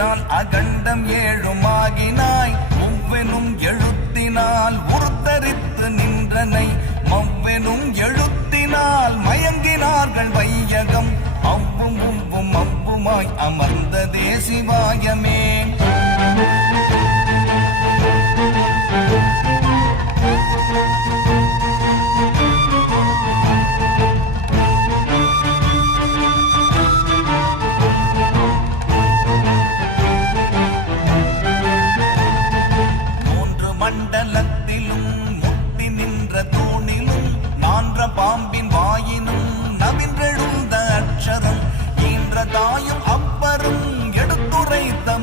எழுத்தினால் அகண்டம் ஏழுமாகினாய் ஒவ்வெனும் எழுத்தினால் உருத்தரித்து நின்றனை மவ்வெனும் எழுத்தினால் மயங்கினார்கள் வையகம் அவ்வும் உவ்வும் அவ்வுமாய் அமர்ந்ததே சிவாயமே. மண்டலத்திலும் முட்டி நின்ற தூணிலும் நான்ற பாம்பின் வாயினும் நவின்றெழுந்த அக்ஷரம் ஈன்ற தாயும் அப்பரும் எடுத்துரைத்த